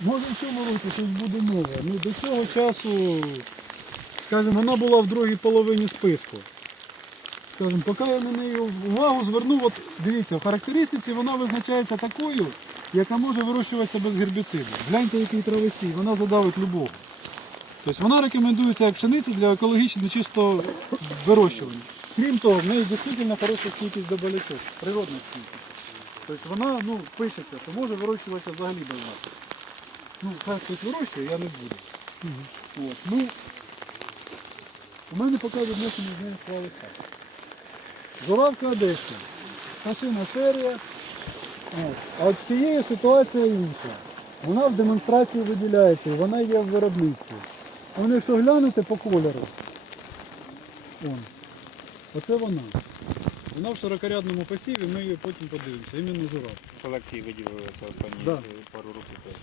Може в цьому році щось буде нове. Ну, до цього часу, скажімо, вона була в другій половині списку. Скажімо, поки я на неї увагу звернув, от дивіться, в характеристиці вона визначається такою, яка може вирощуватися без гербіциду. Гляньте, який травостій, вона задавить любого. Тобто вона рекомендується як пшениця для екологічно чистого вирощування. Крім того, в неї дійсно хороша стійкість до болячок, природна стійкість. Тобто вона ну, пишеться, що може вирощуватися взагалі без нас. Ну, хай хтось вирощує, я не буду. От. Ну, у мене поки відношення з нею склали так. Журавка Одеська. Машина серія. От. А от з цією ситуація інша. Вона в демонстрації виділяється вона є в виробництві. Вон, якщо глянути по кольору. Вон. Оце вона. Вона в широкорядному посіві, ми її потім подивимося. Іменно журавка. колекції виділили це останні Да. пару років. теж.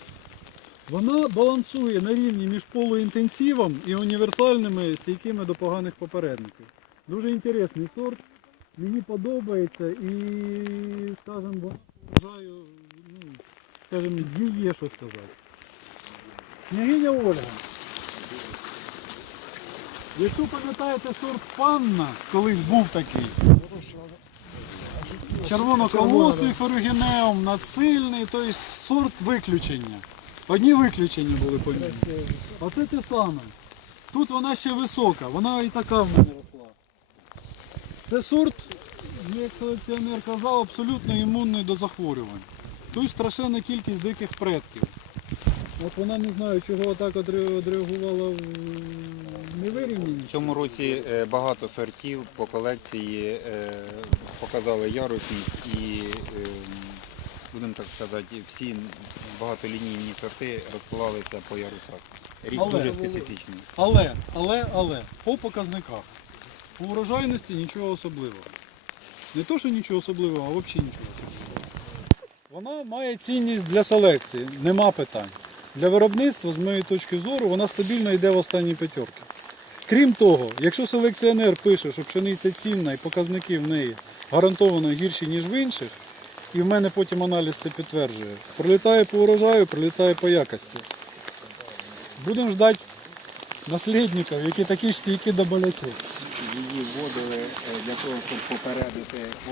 Вона балансує на рівні між полуінтенсивом і універсальними стійкими до поганих попередників. Дуже інтересний сорт. Мені подобається і, скажімо, вважаю, ну, скажімо, їй є що сказати. Княгиня Ольга. Якщо пам'ятаєте сорт панна, колись був такий. Червоноколосий ферогенеум, надсильний, тобто сорт виключення. Одні виключення були по ньому. Оце те саме. Тут вона ще висока, вона і така в мене росла. Це сорт, як селекціонер казав, абсолютно імунний до захворювань. Тут страшенна кількість диких предків. От вона не знаю, чого так одреагувала в невирівняні. В цьому році е, багато сортів по колекції е, показали ярусність і, е, будемо так сказати, всі багатолінійні сорти розклалися по ярусах. Рік Але- дуже специфічний. Але, але, але, по показниках. По урожайності нічого особливого. Не то, що нічого особливого, а взагалі нічого особливого. Вона має цінність для селекції, нема питань. Для виробництва, з моєї точки зору, вона стабільно йде в останні п'ятерки. Крім того, якщо селекціонер пише, що пшениця цінна і показники в неї гарантовано гірші, ніж в інших, і в мене потім аналіз це підтверджує, пролітає по урожаю, пролітає по якості. Будемо ждати наслідників, які такі ж стійкі до болячок. Її вводили для того, щоб попередити